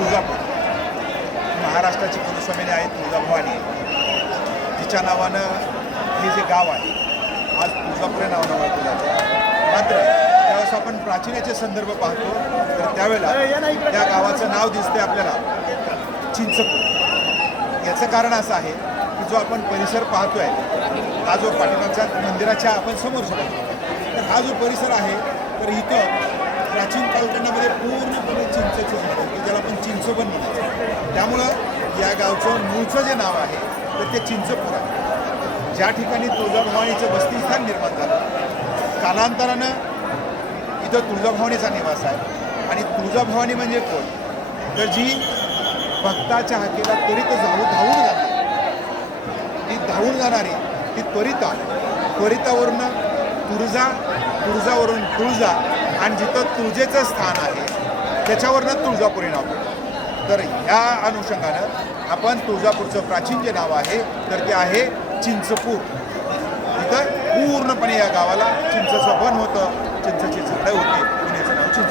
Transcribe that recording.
तुळजापूर महाराष्ट्राची कुलस्वामिनी आहे तुळजाभवानी तिच्या नावानं हे जे गाव आहे आज तुळजापूर या नावानं ओळखलं जातं. मात्र ज्यावेळेस आपण प्राचीन याचे संदर्भ पाहतो तर त्यावेळेला त्या गावाचं नाव दिसते आपल्याला. चिंचपूर. याचं कारण असं आहे की जो आपण परिसर पाहतोय हा जो पाठीमागच्या मंदिराच्या आपण समोर समजतो तर हा जो परिसर आहे तर इथं प्राचीन कालखंडामध्ये पूर्णपणे चिंचेचं झाड आहे की ज्याला आपण चिंचोबन म्हणायचं त्यामुळं या गावचं मूळचं जे नाव आहे तर ते चिंचपूर आहे. ज्या ठिकाणी तुळजाभवानीचं बस्तीस्थान निर्माण झालं कालांतरानं इथं तुळजाभवानीचा निवास आहे. आणि तुळजाभवानी म्हणजे कोण? तर जी भक्ताच्या हाकेला त्वरित जाऊ धावून जाते ती धावून जाणारी ती त्वरिता त्वरितावरून तुळजा तुळजावरून तुळजा आणि जिथं तुळजेचं स्थान आहे त्याच्यावरनं तुळजापुरी नाव. तर ह्या अनुषंगानं आपण तुळजापूरचं प्राचीन जे नाव आहे तर ते आहे चिंचपूर. इथं पूर्णपणे या गावाला चिंचचं वन होतं चिंचची झाडं होती पुण्याचं नाव चिंच